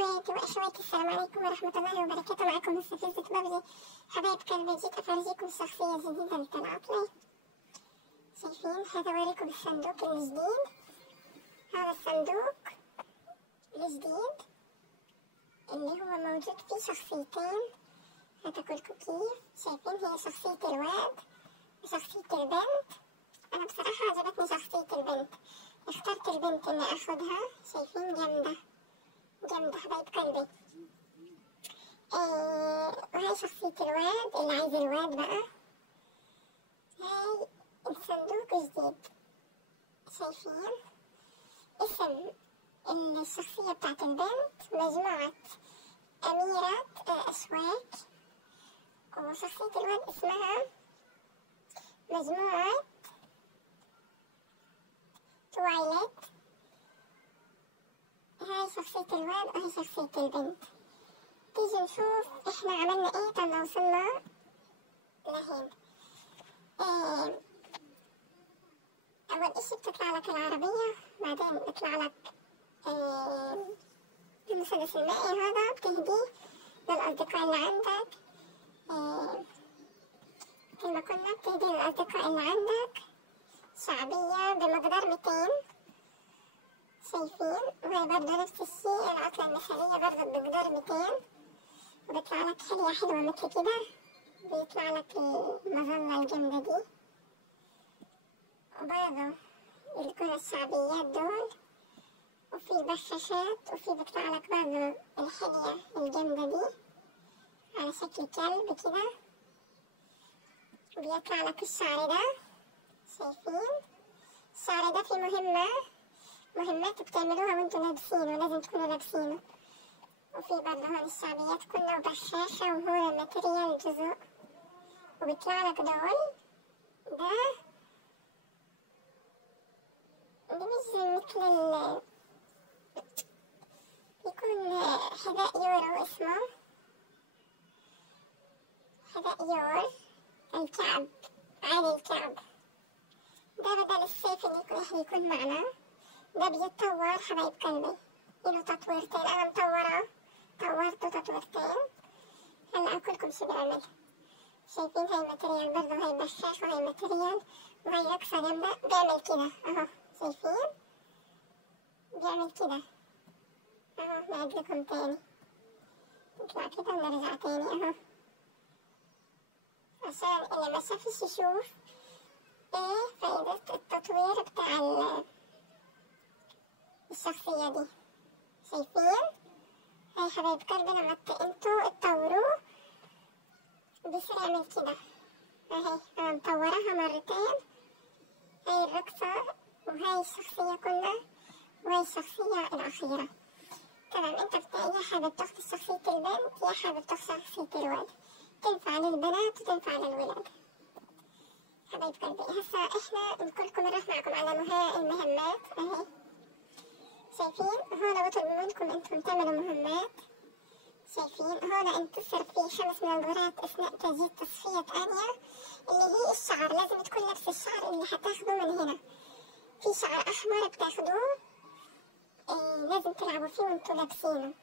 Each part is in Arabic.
إخواتي وأخواتي، السلام عليكم ورحمة الله وبركاته. معكم مستفزة بابجي. حبايب قلبي، جيت أفرجيكم الشخصية الجديدة اللي طلعت لي. شايفين؟ هذا أوريكم الصندوق الجديد. هذا الصندوق الجديد اللي هو موجود فيه شخصيتين. هتاكلكم كيف؟ شايفين؟ هي شخصية الواد وشخصية البنت. أنا بصراحة عجبتني شخصية البنت، اخترت البنت إني أخدها. شايفين؟ جامدة جامدة حبايب قلبي. وهاي شخصية الواد اللي عايز الواد بقى. هاي الصندوق الجديد. شايفين؟ اسم الشخصية بتاعت البنت مجموعة أميرة أشواك، وشخصية الواد اسمها مجموعة تويلايت. هاي شخصية الواد وهي شخصية البنت. تيجي نشوف احنا عملنا ايه طلع وصلنا لهين. اول اشي بتطلع لك العربية، بعدين بيطلع لك المسدس المائي. هذا بتهديه للأصدقاء اللي عندك. كما قلنا بتهديه للأصدقاء اللي عندك. شعبية بمقدار 200. شايفين؟ وهي برضه نفس الشي، العطلة المثالية برضه بمقدار 200. وبيطلع لك حلية حلوة مثل كده، بيطلع لك المظلة الجامدة دي، وبرضه الكرة الشعبيات دول، وفي بشاشات، وفي بيطلع لك برضه الحلية الجامدة دي على شكل كلب كده. وبيطلع لك الشعر ده. شايفين؟ الشعر ده في مهمات بتعملوها وانتوا لابسينه، لازم تكونوا لابسينه. وفي برضه هون الشعبيات كلها وبشاشة، وهون الماتريال جزء. وبيطلع لك دول ده مش مثل يكون حذاء يورو، اسمه حذاء يور الكعب، عالي الكعب. ده بدل السيف اللي يكون معنا. ده بيتطور حبايب قلبي، له تطويرتين. أنا طورته تطويرتين. هلا أقولكم شو بيعمل. شايفين؟ هاي ماتريال برضه، هاي بشاش وهاي ماتريال، وهاي رقصة جامدة. بيعمل كده اهو، شايفين؟ بيعمل كده اهو. نعيد لكم تاني، نطلع كده ونرجع تاني اهو، عشان اللي ما شافش يشوف ايه فايدة التطوير بتاع الشخصية دي. شايفين؟ هاي حبايب قلبي لما انتوا تطوروه بيصير يعمل كده. اهي انا مطورها مرتين. هاي الرقصة وهاي الشخصية كلها وهاي الشخصية الأخيرة. تمام، انت يا حابب تاخد شخصية البنت يا حابب تاخد شخصية الولد، تنفع للبنات وتنفع للولاد حبايب قلبي. هسا احنا نقولكم نروح معكم على المهمات اهي. شايفين؟ هون بطلب منكم انتم تعملوا مهمات. شايفين؟ هون انتصر في 5 نظرات اثناء تجديد تصفية آنية، اللي هي الشعر. لازم تكون لابس الشعر اللي حتاخدوه من هنا. في شعر أحمر بتاخدوه، لازم تلعبوا فيه وانتوا لابسينه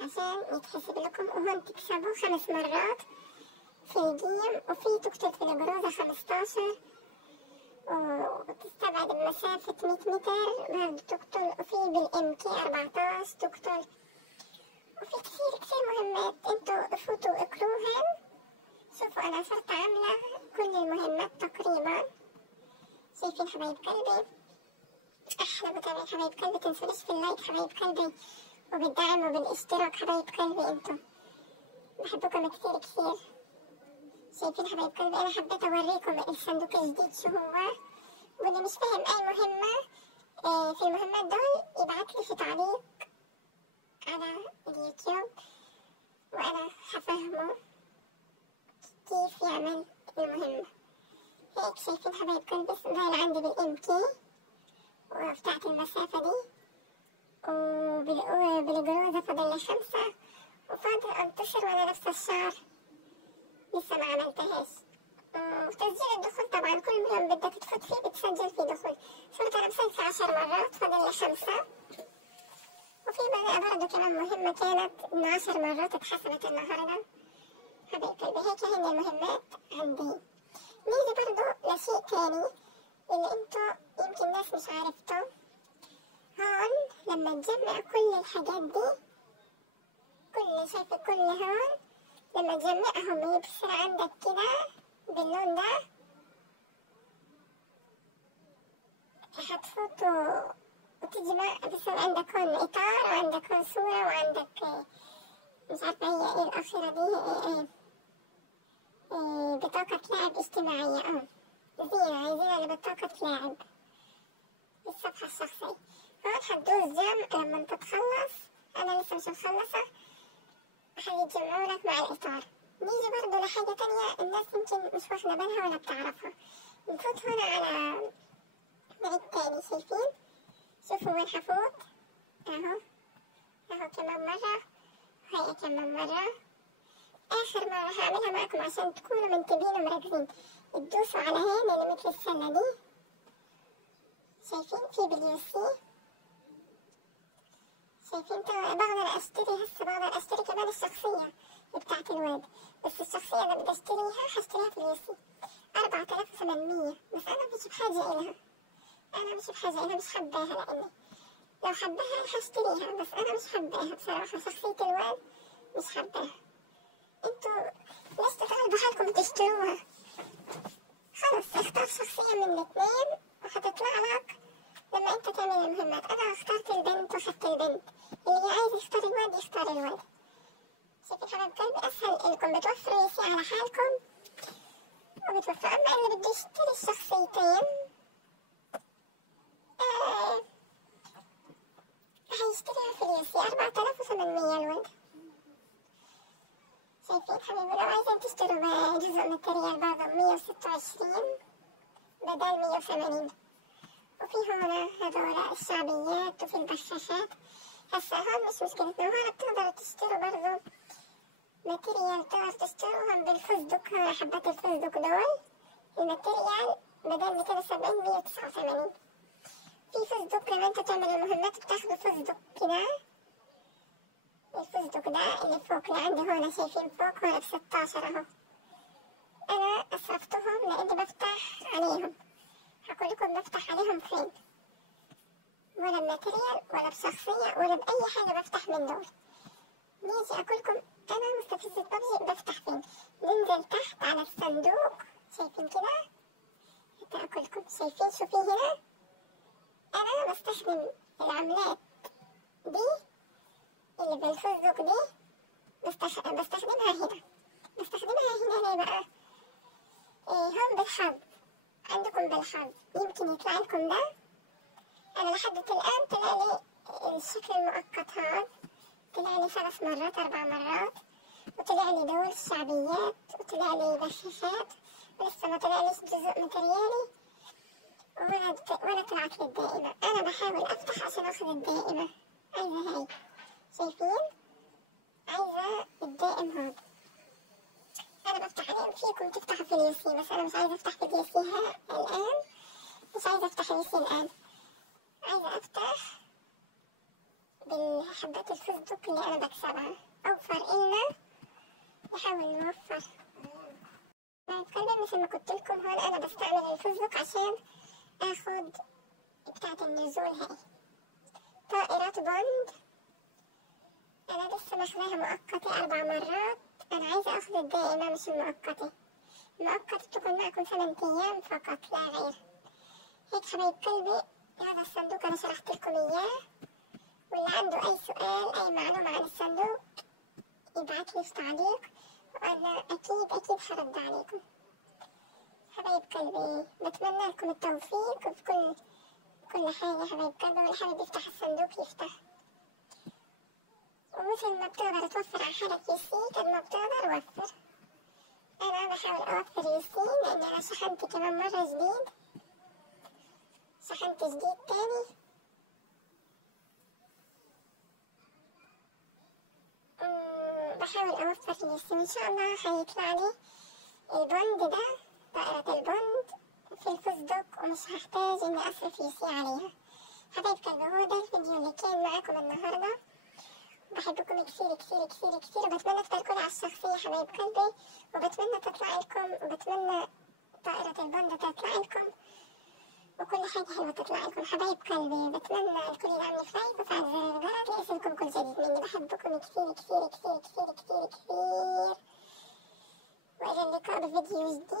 عشان يتحسب لكم. وهون تكسبوا 5 مرات في الجيم، وفي تقتل في البروزة 15، وتستبعد بمسافة 100 متر برضه تقتل، وفي بالMK 14 تقتل، وفي كثير مهمات. انتوا فوتوا اقروهن. شوفوا انا صرت عاملة كل المهمات تقريبا. شايفين حبايب قلبي؟ احلى متابعين حبايب قلبي، تنسونيش في اللايك حبايب قلبي، وبالدعم وبالاشتراك حبايب قلبي. انتوا بحبكم كثير. شايفين حبايب قلبي؟ انا حبيت اوريكم الصندوق الجديد شو هو، واللي مش فاهم اي مهمة في المهمات دول يبعتلي في تعليق على اليوتيوب، وانا حفهمه كيف يعمل المهمة. هيك شايفين حبايب قلبي؟ زي عندي بالMK وفتحت المسافة دي، وبالجروزة فاضل 5، وفاضل انتشر وانا لابسة الشعر لسه ما عملتهاش. وتسجيل الدخول طبعا كل يوم بدك تفوت فيه بتسجل فيه دخول. صرت انا مسجلة 10 مرات، فاضل 5. وفي بقى برضه كمان مهمة كانت إنه 10 مرات اتحسبت النهاردة. حبايب قلبي هيك هن المهمات عندي. نيجي برضه لشيء تاني اللي انتو يمكن ناس مش عارفتوا. هون لما تجمع كل الحاجات دي، شايفة كل هون لما تجمعهم يبصر عندك كده باللون ده، هتفوتوا وتجمع بصير عندك هون إطار وعندك هون صورة وعندك مش عارفة هي ايه الأخيرة دي، بطاقة لاعب اجتماعية. عايزينها لبطاقة لاعب الصفحة الشخصية. هون حتدوس جمع لما انت تخلص. أنا لسه مش مخلصة، حيتجمعولك مع الإطار. نيجي برضو لحاجة تانية الناس يمكن مش واخدة بالها ولا بتعرفها. نفوت هنا على بعيد تاني، شايفين؟ شوفوا وين حفوت، اهو كمان مرة، وهي كمان مرة. آخر مرة هعملها معكم عشان تكونوا منتبهين ومركزين. تدوسوا على هين اللي مثل السلة دي، شايفين؟ في باليوسي، شايفين؟ بقدر اشتري هسه، بقدر اشتري كمان الشخصية بتاعت الواد، بس الشخصية اللي بدي اشتريها حشتريها في اليوسي 4800. بس أنا مش بحاجة إلها، مش حباها، لأني لو حباها حشتريها، بس أنا مش حباها بصراحة. شخصية الواد مش حباها. انتوا ليش تتعبوا حالكم تشتروها؟ خلص اختار شخصية من الاثنين وحتطلع لك لما انت تعمل المهمات. انا اخترت البنت واخدت البنت، اللي عايز يختار الواد يختار الواد. شايفين حبايب قلبي؟ اسهل لكم، بتوفروا يسي على حالكم وبتوفروا. اما اللي بده يشتري الشخصيتين هيشتريها في اليسي 4800 الواد. شايفين حبيبي؟ لو عايزين تشتروا جزء ماتريال بعضه 126 بدل 180. وفي هنا هذول الشعبيات وفي البشاشات. هسا هون مش مشكلتنا، وهون بتقدروا تشتروا برضو ماتريال، بتقدروا تشتروهم بالفستق. هون حبات الفستق دول الماتريال بدل 270 189. في فستق لما انتوا تعملوا المهمات بتاخدوا فستق كده. الفستق ده اللي فوق اللي عندي هون، شايفين فوق هون ب16 اهو. انا اسرفتهم لاني بفتح عليهم. هقول لكم بفتح عليهم فين، ولا بماتريال ولا بشخصية ولا بأي حاجة بفتح من دول. نيجي أقولكم أنا مستفزة ببجي بفتح فين. ننزل تحت على الصندوق، شايفين كده؟ حتى أقولكم شايفين، شوفي هنا أنا بستخدم العملات دي اللي بالفستق دي، بستخدمها هنا. ليه بقى؟ هم بالحظ، عندكم بالحظ يمكن يطلع لكم ده. أنا لحد الآن طلع لي الشكل المؤقت هذا، طلع لي 3 مرات 4 مرات، وطلع لي دول الشعبيات، وطلع لي بشاشات، ولسه ما طلعليش جزء ماتريالي، ولا طلعت لي الدائمة. أنا بحاول أفتح عشان أخذ الدائمة. عايزة هاي، شايفين؟ عايزة الدائم هذا. أنا بفتح عليه، فيكم تفتحوا في اليوسي، بس أنا مش عايزة أفتح في اليوسي الآن. مش عايزة أفتح اليوسي الآن، عايزة أفتح بالحبات الفستق اللي أنا بكسبها. أوفر إلنا، نحاول نوفر. قلبي مثل ما قلت لكم هون أنا بستعمل الفستق عشان آخد بتاعة النزول هاي طائرات بوند. أنا لسه ماخذاها مؤقتة 4 مرات. أنا عايزة أخذ الدائمة مش المؤقتة. المؤقتة تكون معكم 8 أيام فقط لا غير. هيك حبايب قلبي، هذا الصندوق أنا شرحت لكم إياه، واللي عنده أي سؤال أي معلومة عن الصندوق يبعث لي في تعليق، وأنا أكيد حرد عليكم. حبايب قلبي بتمنى لكم التوفيق في كل حاجة. حبايب قلبي، واللي حابب يفتح الصندوق يفتح، ومثل ما بتقدر توفر على حالك يسي قد ما بتقدر وفر. أنا بحاول أوفر يسي لأن أنا شحنت كمان مرة جديد، شحنت جديد تاني. بحاول أوفر يسي، إن شاء الله حيطلع لي البوند ده، طائرة البوند في الفستق، ومش هحتاج إني أصرف يسي عليها. حبايب قلبي، هو ده الفيديو اللي كان معاكم النهاردة. بحبكم كثير كثير كثير كثير، وبتمنى تباركولي على الشخصية حبايب قلبي، وبتمنى تطلع لكم، وبتمنى طائرة الباندا تطلع لكم، وكل حاجة حلوة تطلع لكم حبايب قلبي. بتمنى الكل يدعمني في لايك وفعل زر الجرس ليصلكم كل جديد مني. بحبكم كثير كثير كثير كثير كثير كثير، وإلى اللقاء بفيديو جديد.